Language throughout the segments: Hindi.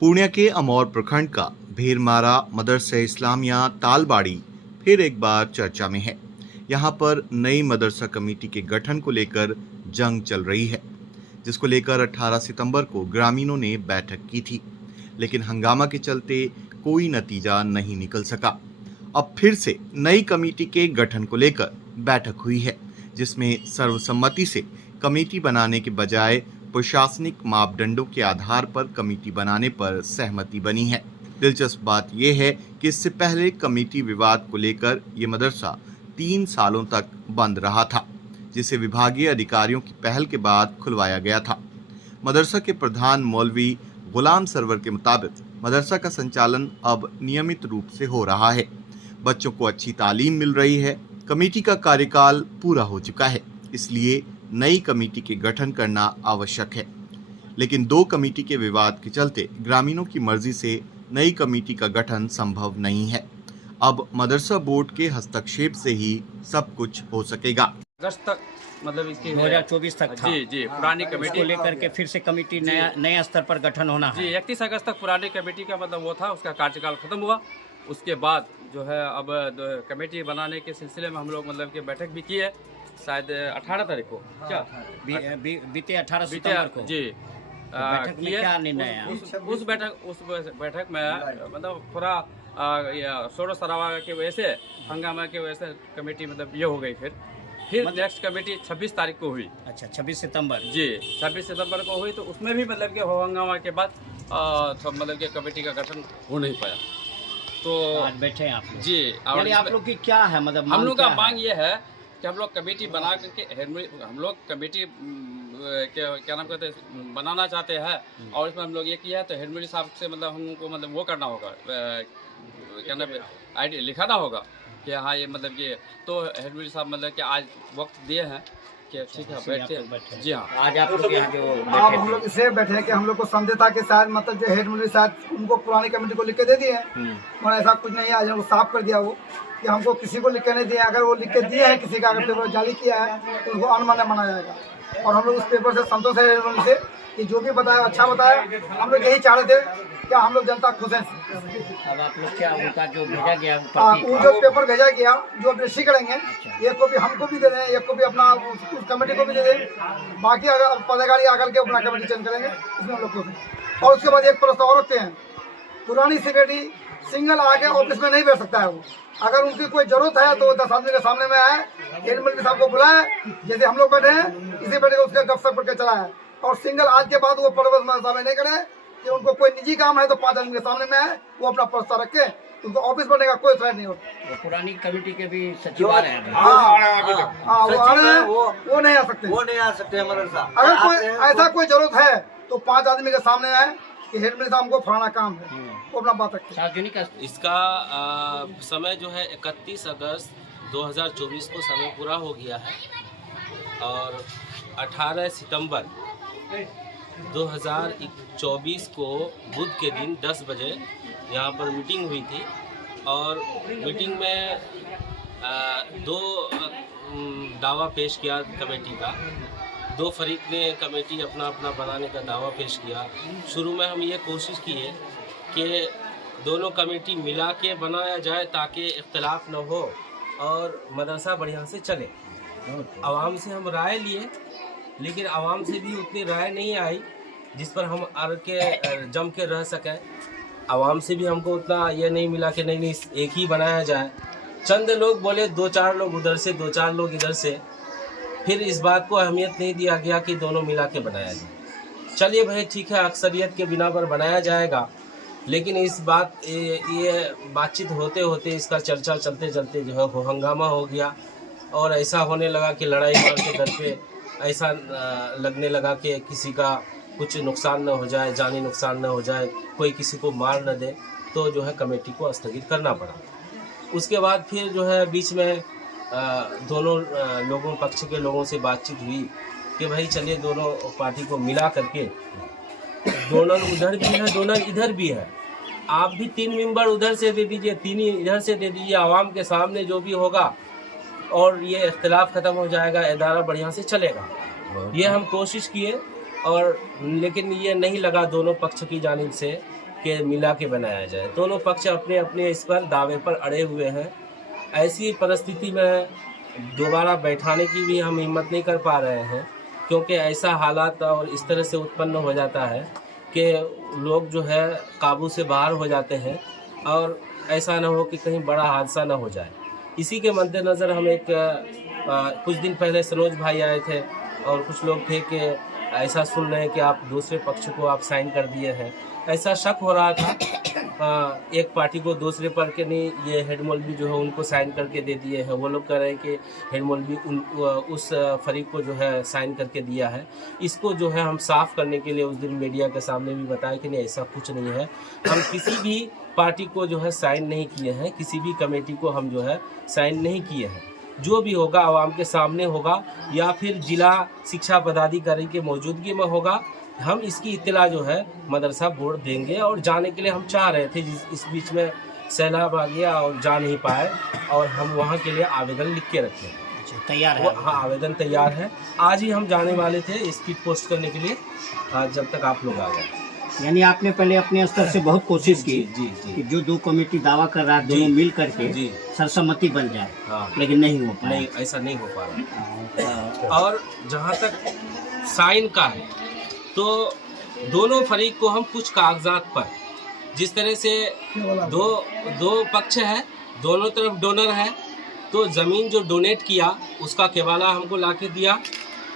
पूर्णिया के अमौर प्रखंड का भेरमारा मदरसा इस्लामिया तालबाड़ी फिर एक बार चर्चा में है। यहाँ पर नई मदरसा कमेटी के गठन को लेकर जंग चल रही है, जिसको लेकर 18 सितंबर को ग्रामीणों ने बैठक की थी, लेकिन हंगामा के चलते कोई नतीजा नहीं निकल सका। अब फिर से नई कमेटी के गठन को लेकर बैठक हुई है, जिसमें सर्वसम्मति से कमेटी बनाने के बजाय प्रशासनिक मापदंडों के आधार पर कमेटी बनाने पर सहमति बनी है। दिलचस्प बात यह है कि इससे पहले कमेटी विवाद को लेकर ये मदरसा 3 सालों तक बंद रहा था, जिसे विभागीय अधिकारियों की पहल के बाद खुलवाया गया था। मदरसा के प्रधान मौलवी गुलाम सरवर के मुताबिक मदरसा का संचालन अब नियमित रूप से हो रहा है, बच्चों को अच्छी तालीम मिल रही है। कमेटी का कार्यकाल पूरा हो चुका है, इसलिए नई कमेटी के गठन करना आवश्यक है। लेकिन 2 कमेटी के विवाद के चलते ग्रामीणों की मर्जी से नई कमेटी का गठन संभव नहीं है। अब मदरसा बोर्ड के हस्तक्षेप से ही सब कुछ हो सकेगा। अगस्त तक मतलब इसकी 2024 तक था। जी पुरानी कमेटी को लेकर के फिर से कमेटी नए स्तर पर गठन होना है। जी 31 अगस्त तक पुरानी कमेटी का मतलब वो था, उसका कार्यकाल खत्म हुआ। उसके बाद जो है अब कमेटी बनाने के सिलसिले में हम लोग मतलब कि बैठक भी की है, शायद 18 तारीख को क्या बीते 18 सितंबर को जी बैठक में क्या निर्णय है? उस बैठक में मतलब थोड़ा शोर शराबा की वजह से, हंगामा की वजह से कमेटी मतलब ये हो गई। फिर नेक्स्ट कमेटी 26 तारीख को हुई। अच्छा 26 सितंबर जी 26 सितंबर को हुई, तो उसमें भी मतलब कि हंगामा के बाद तो मतलब कि कमेटी का गठन हो नहीं पाया। तो आज बैठे हैं आप लोग जी यानी आप लोग की क्या है मतलब हम लोग का मांग ये है कि हम लोग कमेटी बना करके हम लोग कमेटी क्या नाम कहते हैं बनाना चाहते हैं, और इसमें हम लोग ये किया है तो हेडमिस्ट्री साहब से मतलब हमको मतलब वो करना होगा, क्या नाम आईडी लिखाना होगा कि हाँ ये मतलब ये। तो हेडमिस्ट्री साहब मतलब कि आज वक्त दिए हैं कि ठीक है बैठते हैं। जी हाँ आज आप लोग यहाँ जो आप हम लोग इसलिए बैठे हैं कि हम लोग को समझे था कि शायद मतलब जो हेड मिनिस्टर शायद उनको पुरानी कमेटी को लिख के दे दिए हैं, और ऐसा कुछ नहीं है। आज हमको साफ कर दिया वो कि हमको किसी को लिख के नहीं दिया। अगर वो लिख के दिए हैं किसी का, अगर पेपर जारी किया है तो उनको अनमान्य माना जाएगा। और हम लोग उस पेपर से संतोष है उनसे कि जो भी बताया अच्छा बताया। हम लोग यही चाह रहे थे क्या हम लोग जनता खुश हैं। अब आप लोग क्या उनका जो भेजा गया वो जो पेपर भेजा गया जो रजिस्ट्री करेंगे, एक कॉपी हमको भी दे दें, एक कॉपी अपना उस कमेटी को भी दे दें। बाकी अगर पदाधिकारी आकर के अपना कमेटी चेंज करेंगे, इसमें हम लोग खुश हैं। और उसके बाद एक प्रस्ताव और रखते हैं, पुरानी सेक्रेटरी सिंगल आके ऑफिस में नहीं बैठ सकता है। वो अगर उनकी कोई जरूरत है तो 10 आदमी के सामने में आए, हेड मिनिस्टर साहब को बुलाए, जैसे हम लोग बैठे हैं इसी बैठे उसके गपशप करके चला है। और सिंगल आज के बाद वो पर्वत में नहीं करे कि उनको कोई निजी काम है तो 5 आदमी के सामने में आए, वो अपना प्रस्ताव रखे, उनको ऑफिस बनने का कोई थ्रेट नहीं होता। पुरानी कमेटी के भी सचिव आ रहे हैं। वो आ रहे हैं, वो नहीं आ सकते, अगर कोई ऐसा कोई जरूरत है तो 5 आदमी के सामने आए कि हेड मिनिस्टर हमको फलाना काम है, वो अपना बात रखें। सार्वजनिक इसका समय जो है 31 अगस्त 2024 को समय पूरा हो गया है, और 18 सितंबर 2024 को बुध के दिन 10 बजे यहाँ पर मीटिंग हुई थी। और मीटिंग में 2 दावा पेश किया कमेटी का। 2 फरीक ने कमेटी अपना बनाने का दावा पेश किया। शुरू में हम ये कोशिश किए कि दोनों कमेटी मिला के बनाया जाए ताकि इख्तलाफ न हो और मदरसा बढ़िया से चले। आवाम से हम राय लिए, लेकिन आवाम से भी उतनी राय नहीं आई जिस पर हम जम के रह सकें। आवाम से भी हमको उतना ये नहीं मिला कि नहीं एक ही बनाया जाए। चंद लोग बोले, 2-4 लोग उधर से 2-4 लोग इधर से। फिर इस बात को अहमियत नहीं दिया गया कि दोनों मिला के बनाया जाए। चलिए भाई ठीक है, अक्सरियत के बिना पर बनाया जाएगा। लेकिन इस ये बातचीत होते होते इसका चर्चा चलते चलते जो है हंगामा हो गया, और ऐसा होने लगा कि लड़ाई मार के दर पे ऐसा लगने लगा कि किसी का कुछ नुकसान न हो जाए, जानी नुकसान न हो जाए, कोई किसी को मार न दे, तो जो है कमेटी को स्थगित करना पड़ा। उसके बाद फिर जो है बीच में दोनों पक्ष के लोगों से बातचीत हुई कि भाई चलिए दोनों पार्टी को मिला करके, दोनों उधर भी है दोनों इधर भी है, आप भी 3 मेंबर उधर से दे दीजिए, 3 ही इधर से दे दीजिए, आवाम के सामने जो भी होगा और ये इख्तिलाफ ख़त्म हो जाएगा, इदारा बढ़िया से चलेगा। ये हम कोशिश किए, और लेकिन ये नहीं लगा दोनों पक्ष की जानिब से के मिला के बनाया जाए। दोनों पक्ष अपने अपने इस पर दावे पर अड़े हुए हैं। ऐसी परिस्थिति में दोबारा बैठाने की भी हम हिम्मत नहीं कर पा रहे हैं, क्योंकि ऐसा हालात और इस तरह से उत्पन्न हो जाता है कि लोग जो है काबू से बाहर हो जाते हैं और ऐसा ना हो कि कहीं बड़ा हादसा ना हो जाए। इसी के मद्देनज़र हम कुछ दिन पहले सरोज भाई आए थे और कुछ लोग थे कि ऐसा सुन रहे हैं कि आप दूसरे पक्ष को आप साइन कर दिए हैं। ऐसा शक हो रहा था एक पार्टी को दूसरे पर के नहीं, ये हेड मौलवी जो है उनको साइन करके दे दिए हैं। वो लोग कह रहे हैं कि हेड मौलवी उस फरीक को जो है साइन करके दिया है। इसको जो है हम साफ़ करने के लिए उस दिन मीडिया के सामने भी बताया कि नहीं, ऐसा कुछ नहीं है। हम किसी भी पार्टी को जो है साइन नहीं किए हैं, किसी भी कमेटी को हम जो है साइन नहीं किए हैं। जो भी होगा आवाम के सामने होगा या फिर जिला शिक्षा पदाधिकारी के मौजूदगी में होगा। हम इसकी इत्तला जो है मदरसा बोर्ड देंगे और जाने के लिए हम चाह रहे थे, इस बीच में सैलाब आ गया और जा नहीं पाए और हम वहाँ के लिए आवेदन लिख के रखे। अच्छा, तैयार है? हाँ, आवेदन तैयार है। आज ही हम जाने वाले थे स्पीड पोस्ट करने के लिए, जब तक आप लोग आ गए। यानी आपने पहले अपने स्तर से बहुत कोशिश की कि जो दो कमेटी दावा कर रहा है दोनों मिल करके सरसम्मति बन जाए। हाँ, लेकिन नहीं हो पाया। नहीं, ऐसा नहीं हो पा रहा। और जहाँ तक साइन का है तो दोनों फरीक को हम कुछ कागजात पर, जिस तरह से दो पक्ष है, दोनों तरफ डोनर है, तो ज़मीन जो डोनेट किया उसका केवाला हमको ला के दिया,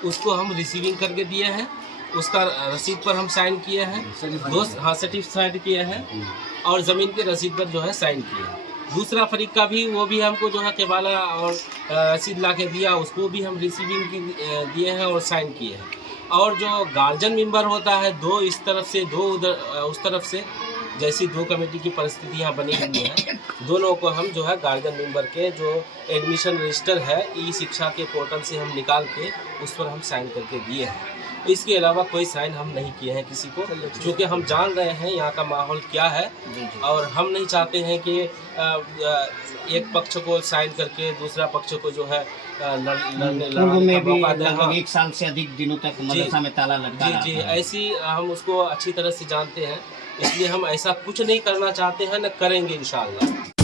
उसको हम रिसीविंग करके दिए हैं, उसका रसीद पर हम साइन किए हैं, सर्टिफाइड किए हैं और ज़मीन के रसीद पर जो है साइन किए हैं। दूसरा फरीक का भी वो भी हमको जो है केवाला और रसीद ला के दिया, उसको भी हम रिसीविंग दिए हैं और साइन किए हैं। और जो गार्जियन मेंबर होता है, दो इस तरफ से दो उधर उस तरफ से, जैसी दो कमेटी की परिस्थिति यहाँ बनी हुई है, दोनों को हम जो है गार्जियन मेंबर के जो एडमिशन रजिस्टर है ई शिक्षा के पोर्टल से हम निकाल के उस पर हम साइन करके दिए हैं। इसके अलावा कोई साइन हम नहीं किए हैं किसी को, क्योंकि हम जान रहे हैं यहाँ का माहौल क्या है और हम नहीं चाहते हैं कि एक पक्ष को साइन करके दूसरा पक्ष को जो है लड़ने का मौका देना। 1 साल से अधिक दिनों तक मदरसा में ताला लटका रहा जी, है। ऐसी हम उसको अच्छी तरह से जानते हैं, इसलिए हम ऐसा कुछ नहीं करना चाहते हैं, न करेंगे इंशाअल्लाह।